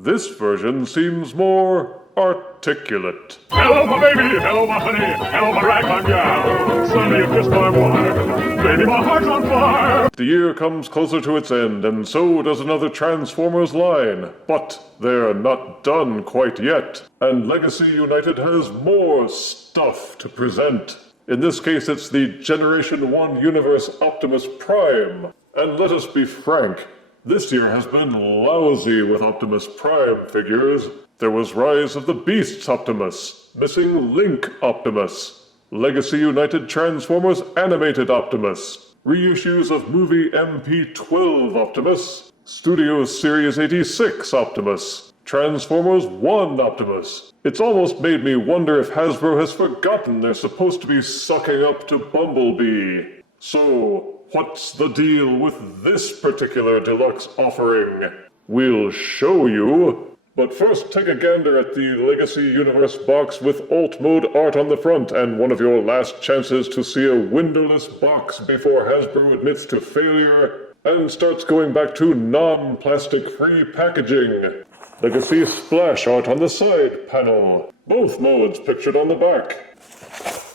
This version seems more articulate. Hello, my baby. Hello, my honey. Hello, my ragtime gal. Sonny, you kissed my wife. Baby, my heart's on fire. The year comes closer to its end, and so does another Transformers line. But they're not done quite yet. And Legacy United has more stuff to present. In this case, it's the Generation 1 Universe Optimus Prime. And let us be frank, this year has been lousy with Optimus Prime figures. There was Rise of the Beasts Optimus, Missing Link Optimus, Legacy United Transformers Animated Optimus, reissues of movie MP12 Optimus, Studios Series 86 Optimus, Transformers 1 Optimus. It's almost made me wonder if Hasbro has forgotten they're supposed to be sucking up to Bumblebee. So, what's the deal with this particular deluxe offering? We'll show you. But first, take a gander at the Legacy Universe box with alt mode art on the front and one of your last chances to see a windowless box before Hasbro admits to failure and starts going back to non-plastic free packaging. Legacy splash art on the side panel, both modes pictured on the back.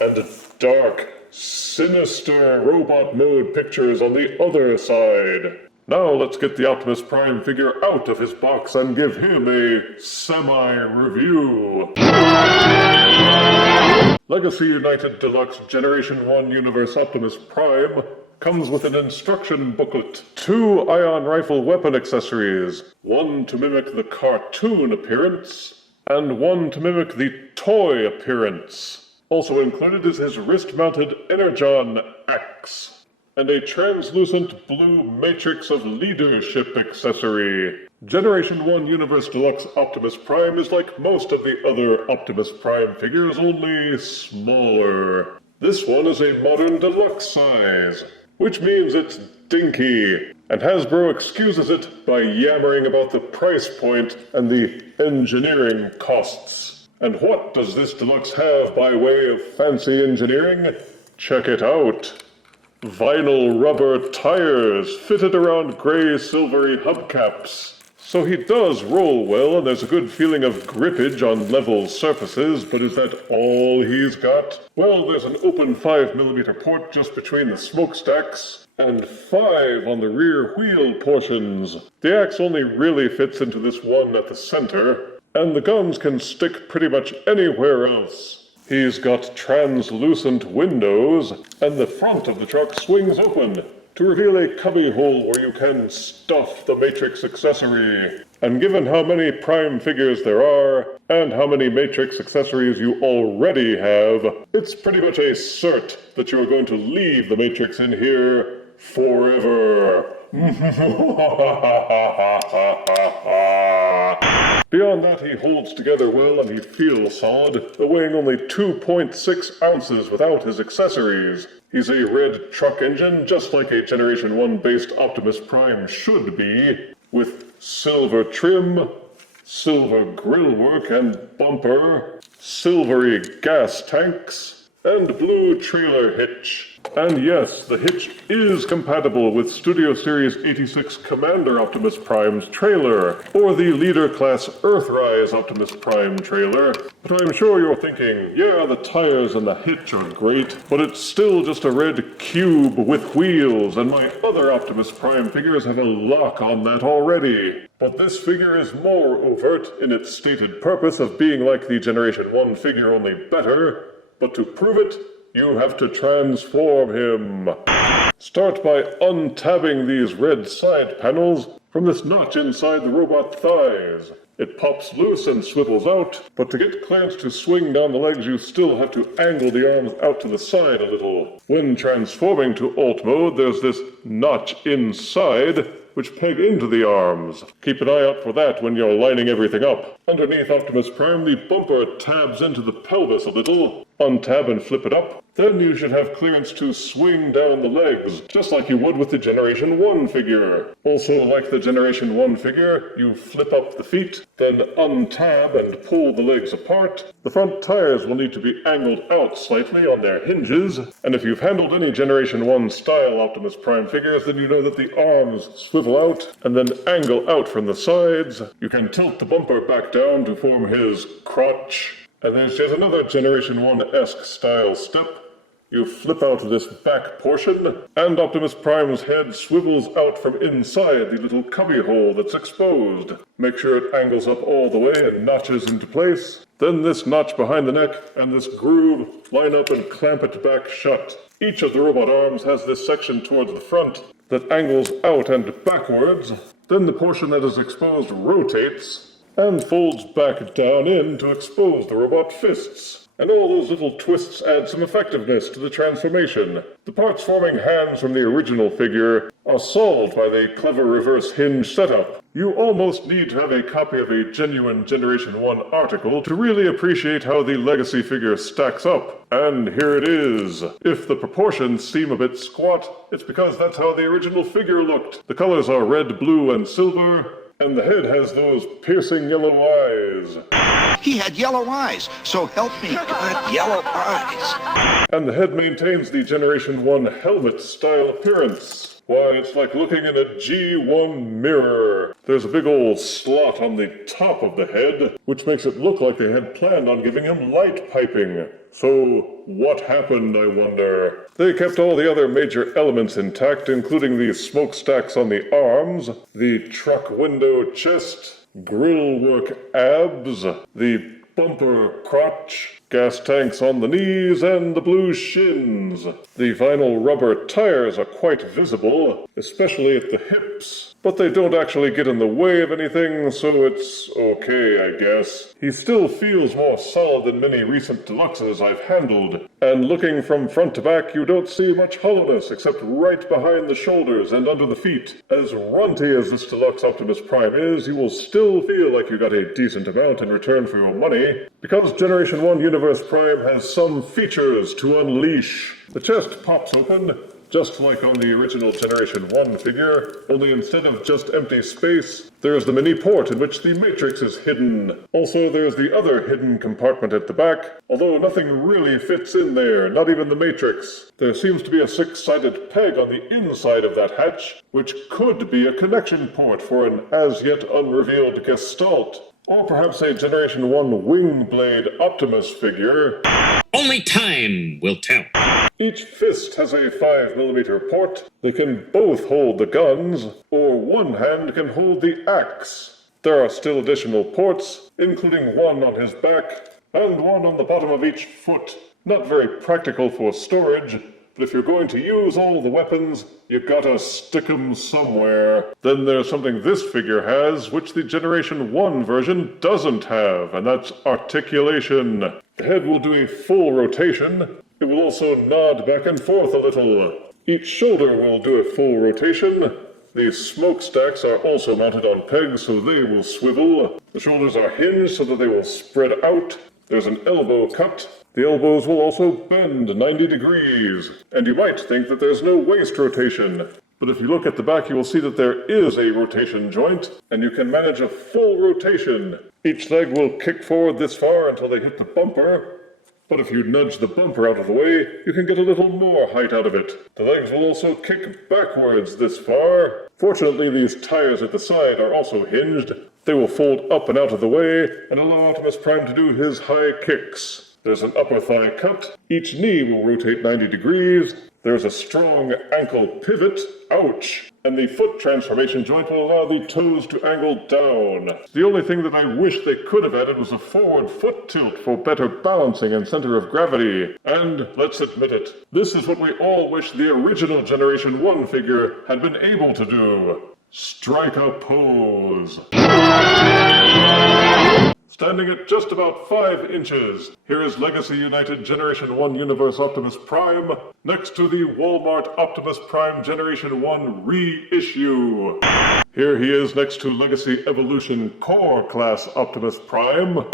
And dark, sinister robot mode pictures on the other side. Now let's get the Optimus Prime figure out of his box and give him a semi-review. Legacy United Deluxe Generation 1 Universe Optimus Prime comes with an instruction booklet, 2 ion rifle weapon accessories, 1 to mimic the cartoon appearance, and 1 to mimic the toy appearance. Also included is his wrist-mounted Energon axe, and a translucent blue Matrix of Leadership accessory. Generation 1 Universe Deluxe Optimus Prime is like most of the other Optimus Prime figures, only smaller. This one is a modern deluxe size, which means it's dinky, and Hasbro excuses it by yammering about the price point and the engineering costs. And what does this deluxe have by way of fancy engineering? Check it out. Vinyl rubber tires fitted around gray silvery hubcaps. So he does roll well and there's a good feeling of grippage on level surfaces, but is that all he's got? Well, there's an open 5mm port just between the smokestacks, and 5 on the rear wheel portions. The axe only really fits into this one at the center, and the guns can stick pretty much anywhere else. He's got translucent windows, and the front of the truck swings open to reveal a cubbyhole where you can stuff the Matrix accessory. And given how many Prime figures there are, and how many Matrix accessories you already have, it's pretty much a cert that you are going to leave the Matrix in here forever. Beyond that, he holds together well and he feels solid, weighing only 2.6 ounces without his accessories. He's a red truck engine, just like a Generation 1 based Optimus Prime should be, with silver trim, silver grillwork and bumper, silvery gas tanks, and blue trailer hitch. And yes, the hitch is compatible with Studio Series 86 Commander Optimus Prime's trailer, or the Leader Class Earthrise Optimus Prime trailer. But I'm sure you're thinking, yeah, the tires and the hitch are great, but it's still just a red cube with wheels, and my other Optimus Prime figures have a lock on that already. But this figure is more overt in its stated purpose of being like the Generation 1 figure, only better. But to prove it, you have to transform him. Start by untabbing these red side panels from this notch inside the robot thighs. It pops loose and swivels out, but to get clearance to swing down the legs, you still have to angle the arms out to the side a little. When transforming to alt mode, there's this notch inside, which peg into the arms. Keep an eye out for that when you're lining everything up. Underneath Optimus Prime, the bumper tabs into the pelvis a little, Untab and flip it up. Then you should have clearance to swing down the legs, just like you would with the Generation 1 figure. Also, like the Generation 1 figure, you flip up the feet, then untab and pull the legs apart. The front tires will need to be angled out slightly on their hinges, and if you've handled any Generation 1 style Optimus Prime figures, then you know that the arms swivel out and then angle out from the sides. You can tilt the bumper back down to form his crotch. And there's yet another Generation 1-esque style step. You flip out this back portion, and Optimus Prime's head swivels out from inside the little cubby hole that's exposed. Make sure it angles up all the way and notches into place. Then this notch behind the neck and this groove line up and clamp it back shut. Each of the robot arms has this section towards the front that angles out and backwards. Then the portion that is exposed rotates and folds back down in to expose the robot fists. And all those little twists add some effectiveness to the transformation. The parts forming hands from the original figure are solved by the clever reverse hinge setup. You almost need to have a copy of a genuine Generation 1 article to really appreciate how the legacy figure stacks up. And here it is. If the proportions seem a bit squat, it's because that's how the original figure looked. The colors are red, blue, and silver, and the head has those piercing yellow eyes. He had yellow eyes, so help me God, yellow eyes. And the head maintains the Generation 1 helmet-style appearance. Why, it's like looking in a G1 mirror. There's a big old slot on the top of the head, which makes it look like they had planned on giving him light piping. So, what happened, I wonder? They kept all the other major elements intact, including the smokestacks on the arms, the truck window chest, grill work abs, the bumper crotch, gas tanks on the knees, and the blue shins. The vinyl rubber tires are quite visible, especially at the hips, but they don't actually get in the way of anything, so it's okay, I guess. He still feels more solid than many recent Deluxes I've handled, and looking from front to back, you don't see much hollowness except right behind the shoulders and under the feet. As runty as this Deluxe Optimus Prime is, you will still feel like you got a decent amount in return for your money, because Generation 1 Universe Prime has some features to unleash. The chest pops open, just like on the original Generation 1 figure, only instead of just empty space, there's the mini port in which the Matrix is hidden. Also, there's the other hidden compartment at the back, although nothing really fits in there, not even the Matrix. There seems to be a 6-sided peg on the inside of that hatch, which could be a connection port for an as-yet unrevealed Gestalt. Or perhaps a Generation 1 Wingblade Optimus figure. Only time will tell. Each fist has a 5mm port. They can both hold the guns, or one hand can hold the axe. There are still additional ports, including one on his back, and one on the bottom of each foot. Not very practical for storage, but if you're going to use all the weapons, you gotta stick 'em somewhere. Then there's something this figure has, which the Generation 1 version doesn't have, and that's articulation. The head will do a full rotation. It will also nod back and forth a little. Each shoulder will do a full rotation. The smokestacks are also mounted on pegs, so they will swivel. The shoulders are hinged so that they will spread out. There's an elbow cut. The elbows will also bend 90 degrees. And you might think that there's no waist rotation. But if you look at the back, you will see that there is a rotation joint, and you can manage a full rotation. Each leg will kick forward this far until they hit the bumper. But if you nudge the bumper out of the way, you can get a little more height out of it. The legs will also kick backwards this far. Fortunately, these tires at the side are also hinged. They will fold up and out of the way and allow Optimus Prime to do his high kicks. There's an upper thigh cut. Each knee will rotate 90 degrees. There's a strong ankle pivot. Ouch! And the foot transformation joint will allow the toes to angle down. The only thing that I wish they could have added was a forward foot tilt for better balancing and center of gravity. And let's admit it, this is what we all wish the original Generation 1 figure had been able to do. Strike a pose. standing at just about 5 inches. Here is Legacy United Generation 1 Universe Optimus Prime, next to the Walmart Optimus Prime Generation 1 reissue. Here he is next to Legacy Evolution Core Class Optimus Prime.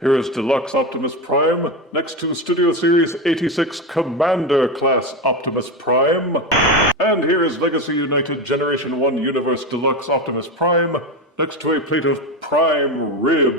Here is Deluxe Optimus Prime, next to Studio Series 86 Commander Class Optimus Prime. And here is Legacy United Generation 1 Universe Deluxe Optimus Prime, next to a plate of prime rib.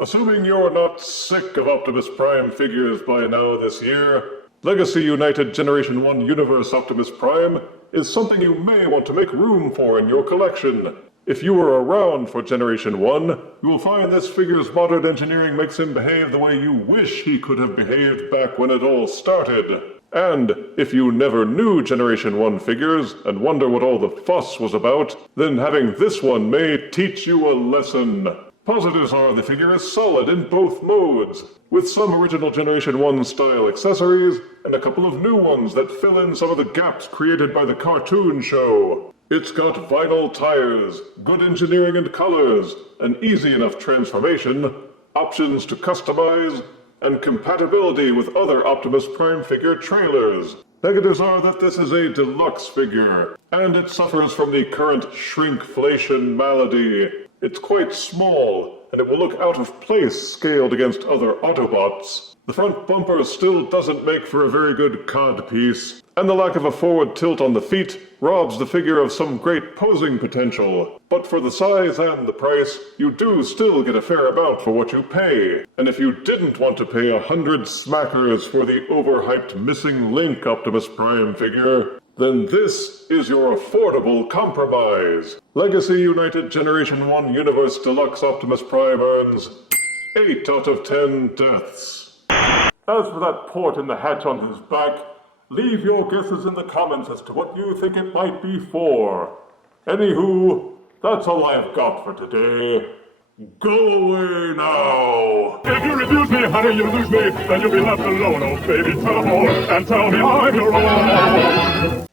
Assuming you're not sick of Optimus Prime figures by now this year, Legacy United Generation 1 Universe Optimus Prime is something you may want to make room for in your collection. If you were around for Generation 1, you will find this figure's modern engineering makes him behave the way you wish he could have behaved back when it all started. And if you never knew Generation 1 figures and wonder what all the fuss was about, then having this one may teach you a lesson. Positives are the figure is solid in both modes, with some original Generation 1 style accessories and a couple of new ones that fill in some of the gaps created by the cartoon show. It's got vinyl tires, good engineering and colors, an easy enough transformation, options to customize, and compatibility with other Optimus Prime figure trailers. Negatives are that this is a deluxe figure, and it suffers from the current shrinkflation malady. It's quite small, and it will look out of place scaled against other Autobots. The front bumper still doesn't make for a very good codpiece, and the lack of a forward tilt on the feet robs the figure of some great posing potential. But for the size and the price, you do still get a fair amount for what you pay. And if you didn't want to pay 100 smackers for the overhyped Missing Link Optimus Prime figure, then this is your affordable compromise. Legacy United Generation 1 Universe Deluxe Optimus Prime earns 8 out of 10 deaths. As for that port in the hatch on his back, leave your guesses in the comments as to what you think it might be for. Anywho, that's all I've got for today. Go away now! If you refuse me, honey, you lose me. Then you'll be left alone, oh baby. Tell them all and tell me I'm your own.